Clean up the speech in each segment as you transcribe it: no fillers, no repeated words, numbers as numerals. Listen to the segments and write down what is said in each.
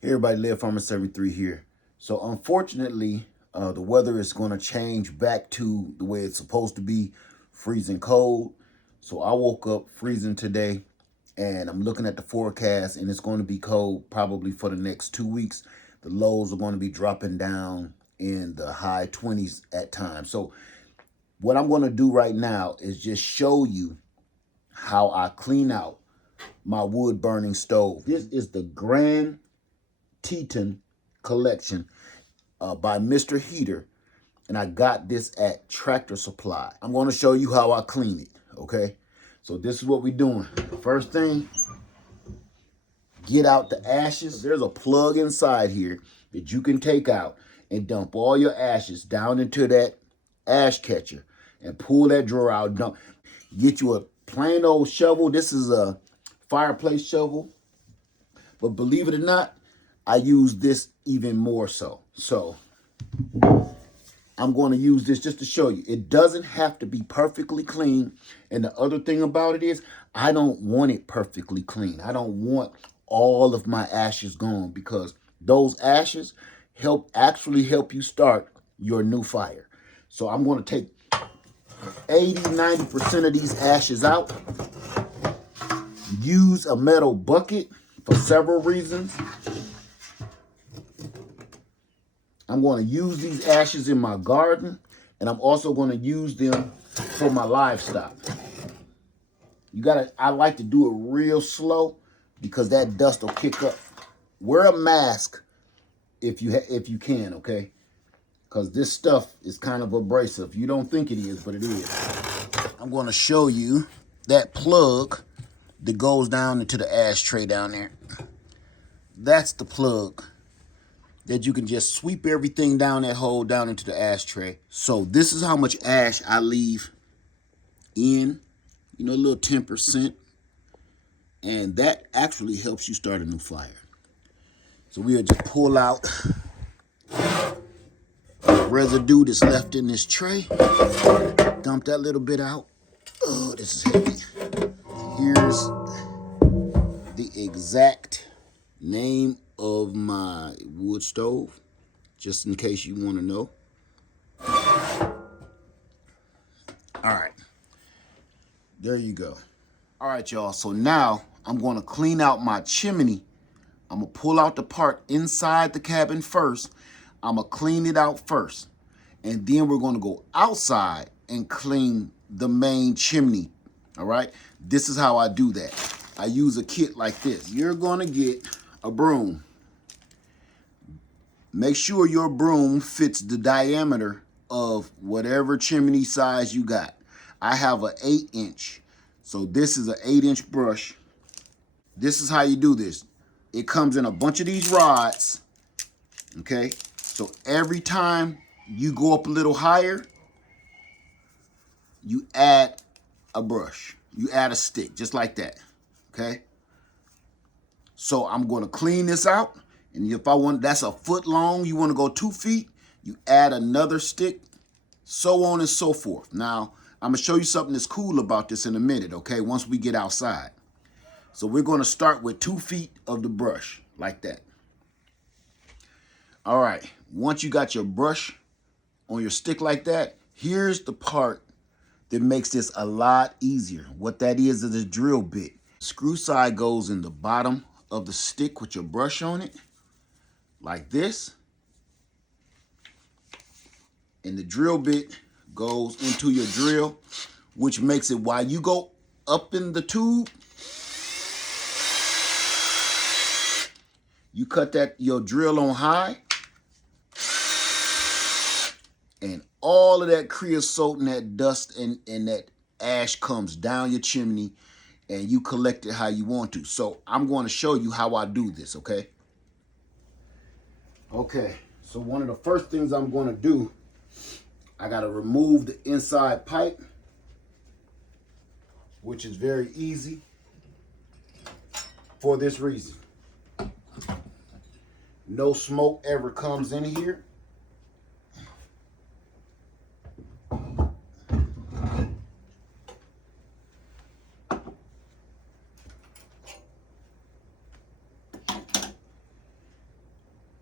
Everybody, live Farmer 73 here. So unfortunately, the weather is going to change back to the way it's supposed to be, freezing cold. So I woke up freezing today, and I'm looking at the forecast, and it's going to be cold probably for the next 2 weeks. The lows are going to be dropping down in the high 20s at times. So what I'm going to do right now is just show you how I clean out my wood burning stove. This is the Grand Teton collection by Mr. Heater, and I got this at Tractor Supply. I'm going to show you how I clean it, okay? So this is what we're doing. First thing, get out the ashes. There's a plug inside here that you can take out and dump all your ashes down into that ash catcher and pull that drawer out. Dump. Get you a plain old shovel. This is a fireplace shovel, but believe it or not, I use this even more so. So I'm going to use this just to show you. It doesn't have to be perfectly clean. And the other thing about it is I don't want it perfectly clean. I don't want all of my ashes gone, because those ashes actually help you start your new fire. So I'm going to take 80–90% of these ashes out. Use a metal bucket for several reasons. I'm going to use these ashes in my garden, and I'm also going to use them for my livestock. I like to do it real slow because that dust will kick up. Wear a mask if you can, okay? Because this stuff is kind of abrasive. You don't think it is, but it is. I'm going to show you that plug that goes down into the ashtray down there. That's the plug that you can just sweep everything down that hole down into the ashtray. So this is how much ash I leave in, a little 10%. And that actually helps you start a new fire. So we'll just pull out the residue that's left in this tray. Dump that little bit out. Oh, this is heavy. Here's the exact name of my wood stove, just in case you want to know. All right, there you go. All right, y'all, so now I'm going to clean out my chimney. I'm going to pull out the part inside the cabin first. I'm going to clean it out first, and then we're going to go outside and clean the main chimney. All right, this is how I do that. I use a kit like this. You're going to get a broom. Make sure your broom fits the diameter of whatever chimney size you got. I have an 8-inch. So this is an 8-inch brush. This is how you do this. It comes in a bunch of these rods, okay? So every time you go up a little higher, you add a brush. You add a stick, just like that, okay? So I'm going to clean this out. And if that's a foot long, you want to go 2 feet, you add another stick, so on and so forth. Now, I'm going to show you something that's cool about this in a minute, okay, once we get outside. So we're going to start with 2 feet of the brush, like that. All right, once you got your brush on your stick like that, here's the part that makes this a lot easier. What that is a drill bit. Screw side goes in the bottom of the stick with your brush on it, like this. And the drill bit goes into your drill, which makes it, while you go up in the tube, you cut your drill on high, and all of that creosote and that dust and that ash comes down your chimney, and you collect it how you want to. So I'm going to show you how I do this, okay? Okay, so one of the first things I'm going to do, I got to remove the inside pipe, which is very easy for this reason. No smoke ever comes in here.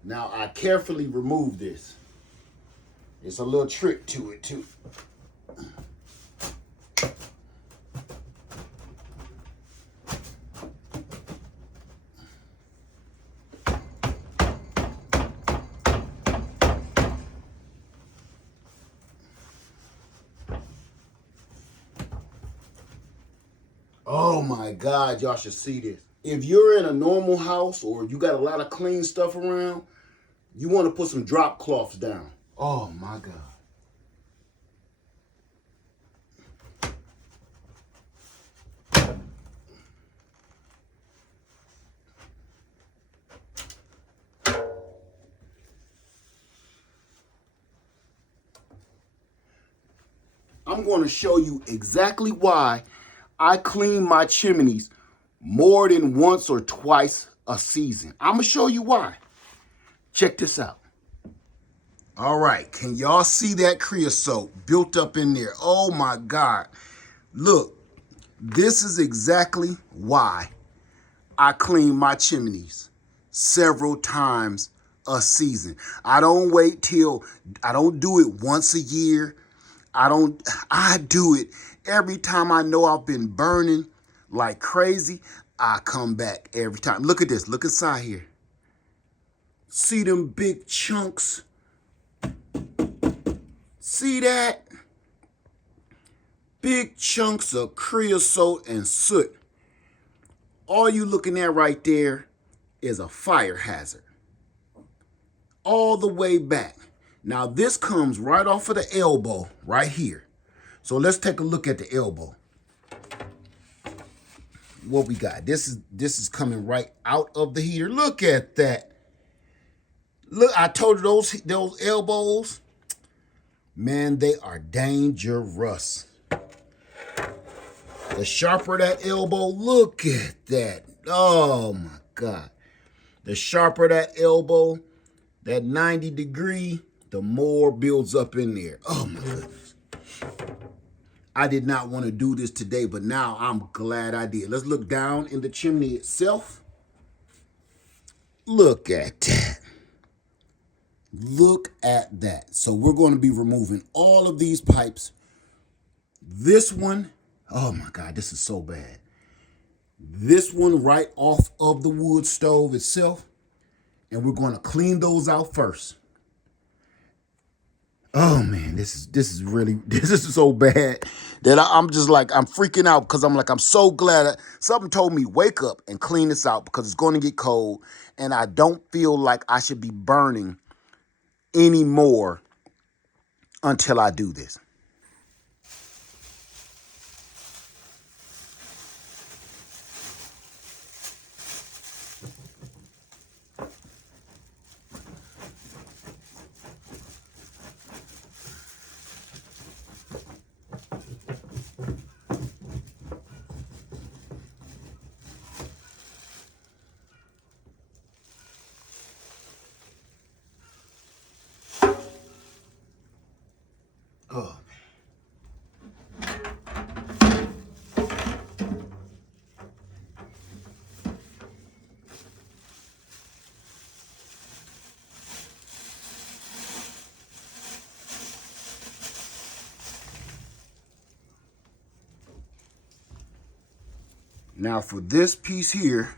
Now I carefully remove this. It's a little trick to it too. Oh my God, y'all should see this. If you're in a normal house or you got a lot of clean stuff around, you want to put some drop cloths down. Oh my God. I'm going to show you exactly why I clean my chimneys more than once or twice a season. I'm going to show you why. Check this out. All right, can y'all see that creosote built up in there? Oh my God. Look, this is exactly why I clean my chimneys several times a season. I don't do it once a year. I do it every time I know I've been burning like crazy. I come back every time. Look at this, look inside here. See them big chunks? See that? Big chunks of creosote and soot. All you looking at right there is a fire hazard. All the way back. Now this comes right off of the elbow right here. So let's take a look at the elbow. What we got? This is coming right out of the heater. Look at that. Look, I told you those elbows, man, they are dangerous. The sharper that elbow, look at that. Oh my God. The sharper that elbow, that 90 degree, the more builds up in there. Oh my goodness. I did not want to do this today, but now I'm glad I did. Let's look down in the chimney itself. Look at that. Look at that. So we're going to be removing all of these pipes. This one, oh my God, this is so bad. This one right off of the wood stove itself. And we're going to clean those out first. Oh man, this is so bad that I'm just like, I'm freaking out because I'm so glad something told me wake up and clean this out because it's going to get cold and I don't feel like I should be burning anymore until I do this. Oh. Now for this piece here,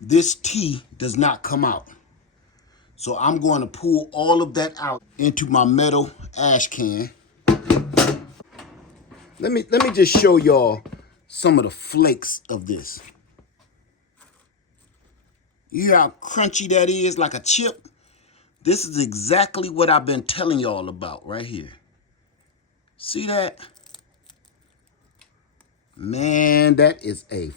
this T does not come out. So I'm going to pull all of that out into my metal ash can. Let me just show y'all some of the flakes of this. You hear how crunchy that is, like a chip? This is exactly what I've been telling y'all about right here. See that? Man, that is a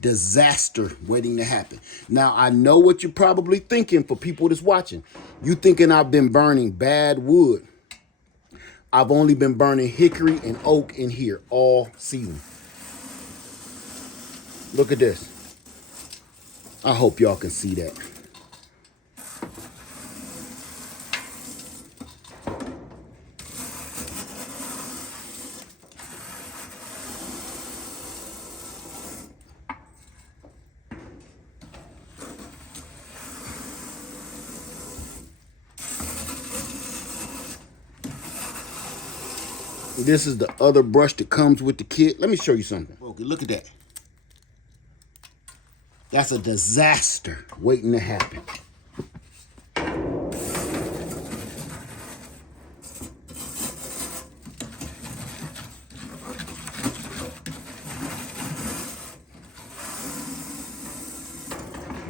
disaster waiting to happen. Now, I know what you're probably thinking for people that's watching. You thinking I've been burning bad wood. I've only been burning hickory and oak in here all season. Look at this. I hope y'all can see that. This is the other brush that comes with the kit. Let me show you something. Okay, look at that. That's a disaster waiting to happen.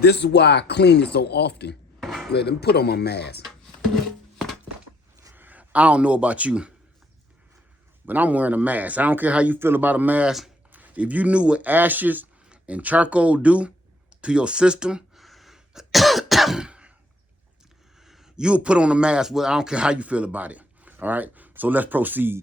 This is why I clean it so often. Wait, let me put on my mask. I don't know about you, but I'm wearing a mask. I don't care how you feel about a mask. If you knew what ashes and charcoal do to your system, you would put on a mask. Well, I don't care how you feel about it. All right, so let's proceed.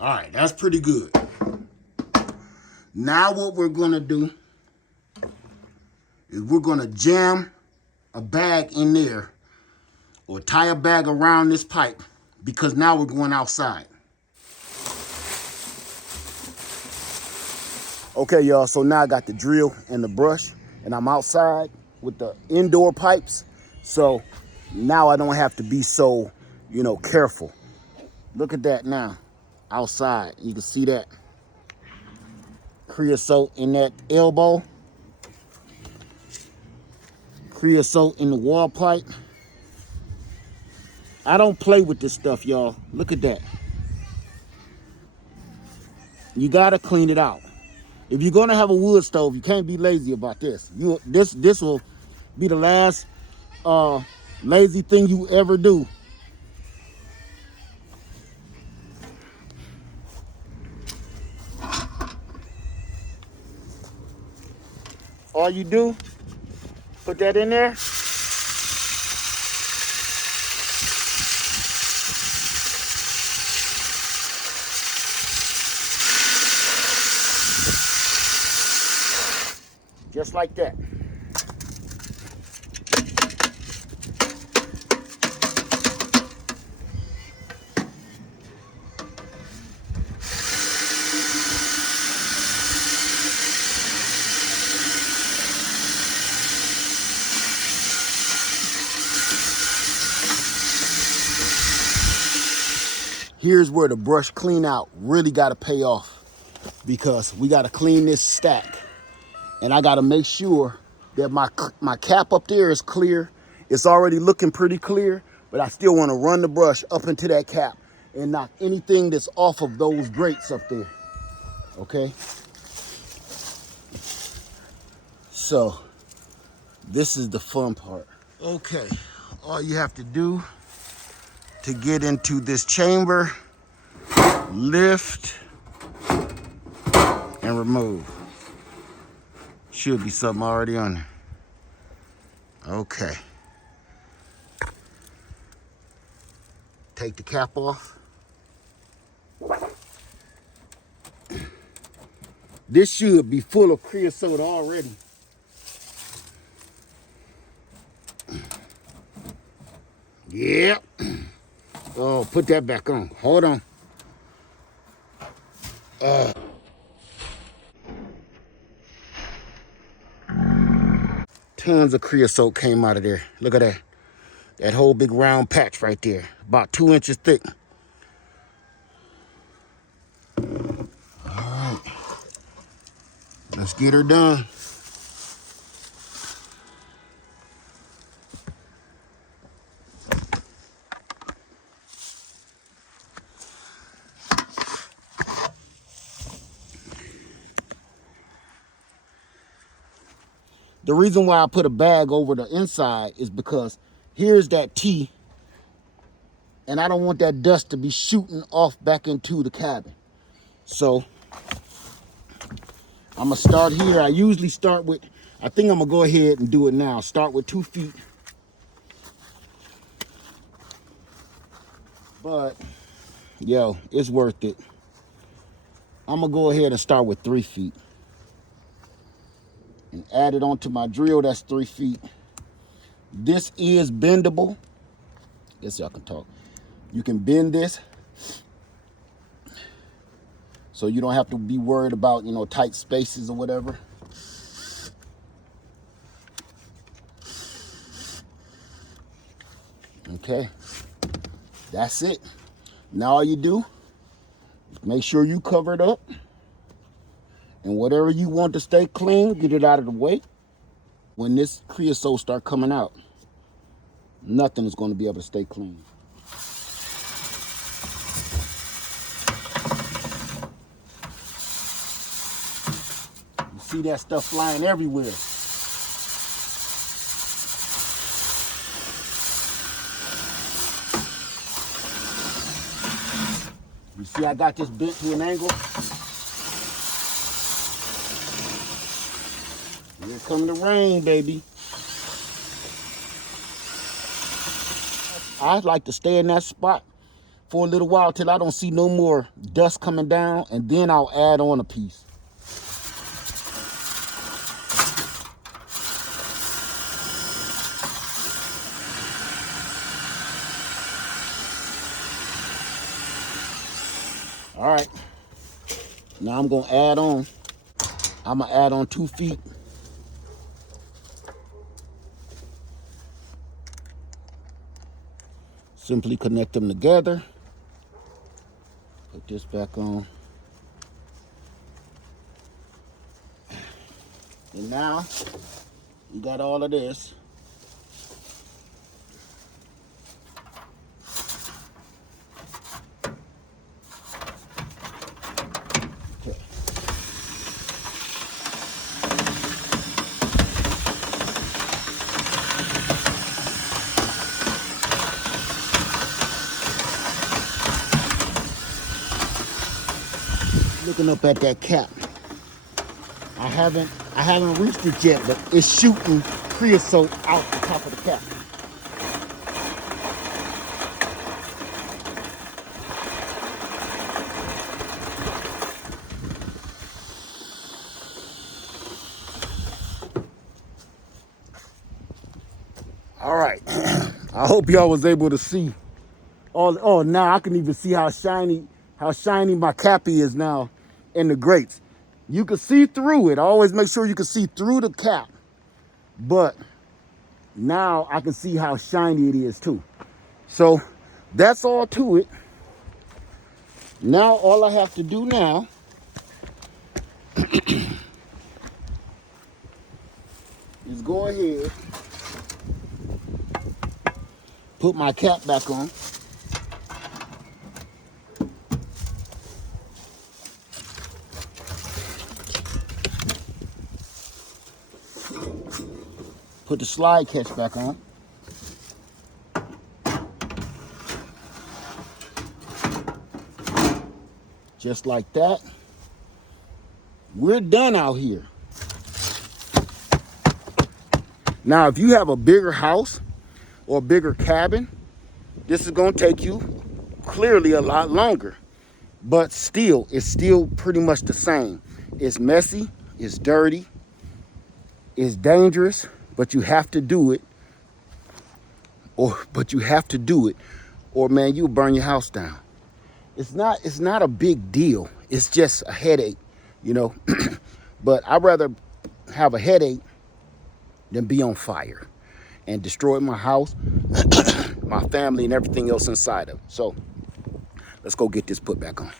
All right, that's pretty good. Now what we're gonna do is we're gonna jam a bag in there or tie a bag around this pipe because now we're going outside. Okay, y'all, so now I got the drill and the brush and I'm outside with the indoor pipes. So now I don't have to be so, careful. Look at that now, outside. You can see that creosote in that elbow. Creosote in the wall pipe. I don't play with this stuff, y'all. Look at that. You gotta clean it out. If you're gonna have a wood stove, you can't be lazy about this. This will be the last lazy thing you ever do. All you do, put that in there. Just like that. Here's where the brush clean out really got to pay off, because we got to clean this stack. And I got to make sure that my cap up there is clear. It's already looking pretty clear, but I still want to run the brush up into that cap and knock anything that's off of those grates up there. Okay? So this is the fun part. Okay, all you have to do to get into this chamber, lift and remove. Should be something already on there. Okay. Take the cap off. This should be full of creosote already. Yep. Oh, put that back on. Hold on. Tons of creosote came out of there. Look at that. That whole big round patch right there. About 2 inches thick. All right. Let's get her done. The reason why I put a bag over the inside is because here's that T, and I don't want that dust to be shooting off back into the cabin. So I'm gonna start here. I usually start with, I think I'm gonna go ahead and do it now. Start with 2 feet. But yo, it's worth it. I'm gonna go ahead and start with 3 feet. and add it onto my drill. That's 3 feet. This is bendable. Guess y'all can talk. You can bend this, so you don't have to be worried about, you know, tight spaces or whatever. Okay, that's it. Now all you do, make sure you cover it up, and whatever you want to stay clean, get it out of the way. When this creosote start coming out, nothing is going to be able to stay clean. You see that stuff flying everywhere. You see I got this bent to an angle? Here comes the rain, baby. I like to stay in that spot for a little while till I don't see no more dust coming down, and then I'll add on a piece. All right, now I'm gonna add on. I'm gonna add on 2 feet. Simply connect them together. Put this back on. And now you got all of this. Okay. Looking up at that cap. I haven't reached it yet, but it's shooting creosote out the top of the cap. All right. I hope y'all was able to see. Oh, now I can even see how shiny my cap is now in the grates. You can see through it. Always make sure you can see through the cap. But now I can see how shiny it is too. So that's all to it. Now all I have to do now is go ahead, put my cap back on. Put the slide catch back on. Just like that. We're done out here. Now, if you have a bigger house or a bigger cabin, this is going to take you clearly a lot longer. But still, it's still pretty much the same. It's messy, it's dirty, it's dangerous, but you have to do it. Or man, you'll burn your house down. It's not a big deal. It's just a headache, you know. But I'd rather have a headache than be on fire and destroy my house, my family, and everything else inside of it. So let's go get this put back on.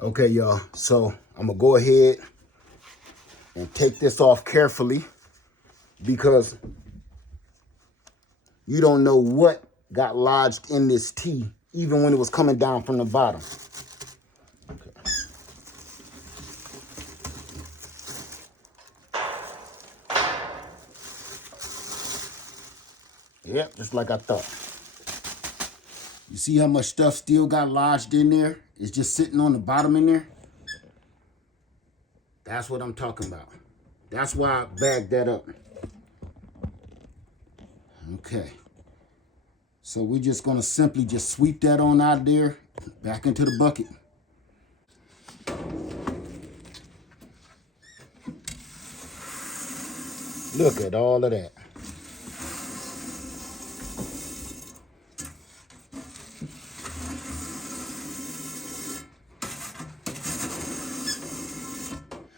Okay, y'all. So I'm gonna go ahead and take this off carefully, because you don't know what got lodged in this tee, even when it was coming down from the bottom. Okay. Yep, just like I thought. You see how much stuff still got lodged in there? It's just sitting on the bottom in there. That's what I'm talking about. That's why I bagged that up. Okay. So we're just gonna simply just sweep that on out of there, back into the bucket. Look at all of that.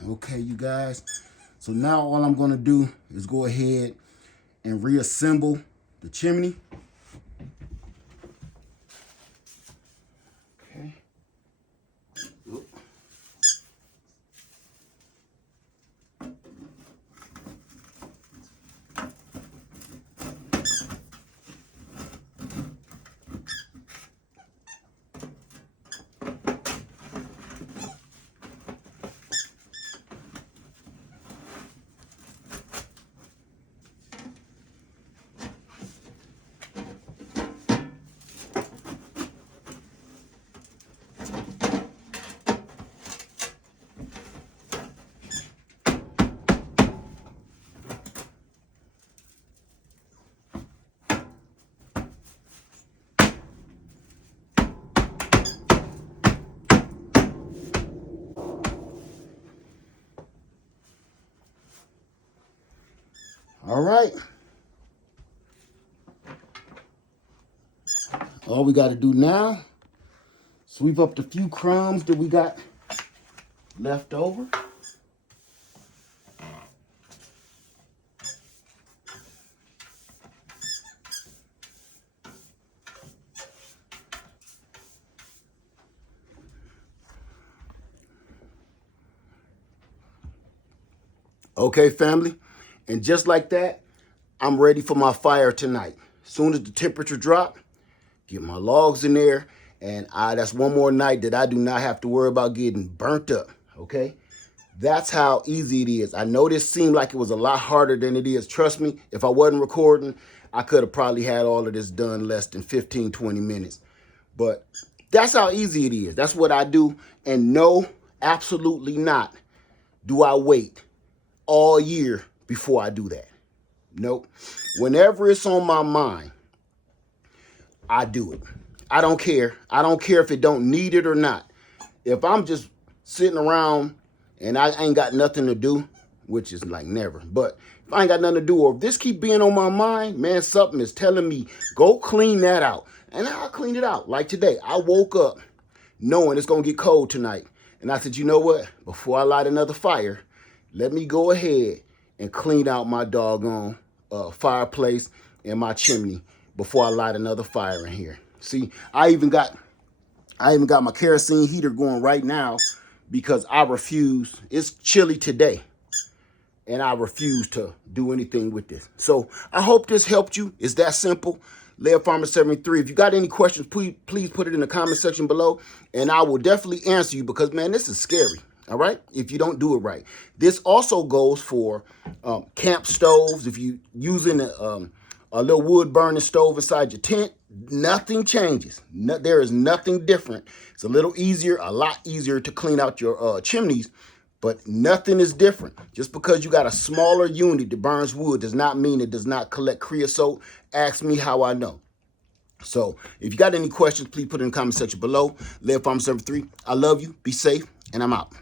Okay, you guys. So now all I'm going to do is go ahead and reassemble the chimney. Okay. All right. All we got to do now, sweep up the few crumbs that we got left over. Okay, family. And just like that, I'm ready for my fire tonight. As soon as the temperature drop, get my logs in there, and that's one more night that I do not have to worry about getting burnt up, okay? That's how easy it is. I know this seemed like it was a lot harder than it is. Trust me, if I wasn't recording, I could have probably had all of this done less than 15, 20 minutes. But that's how easy it is. That's what I do. And no, absolutely not do I wait all year before I do that. Nope. Whenever it's on my mind, I do it. I don't care. I don't care if it don't need it or not. If I'm just sitting around and I ain't got nothing to do, which is like never, but if I ain't got nothing to do, or if this keep being on my mind, man, something is telling me, go clean that out. And I'll clean it out. Like today, I woke up knowing it's going to get cold tonight. And I said, you know what? Before I light another fire, let me go ahead and clean out my doggone fireplace and my chimney before I light another fire in here. See, I even got my kerosene heater going right now because I refuse. It's chilly today, and I refuse to do anything with this. So I hope this helped you. It's that simple. Laird Farmer 73. If you got any questions, please put it in the comment section below, and I will definitely answer you because, man, this is scary. All right, if you don't do it right. This also goes for camp stoves. If you using a little wood burning stove inside your tent, nothing changes. There is nothing different. It's a little easier, a lot easier to clean out your chimneys, but nothing is different. Just because you got a smaller unit that burns wood does not mean it does not collect creosote. Ask me how I know. So if you got any questions, please put it in the comment section below. Laird Farmer 73. I love you. Be safe, and I'm out.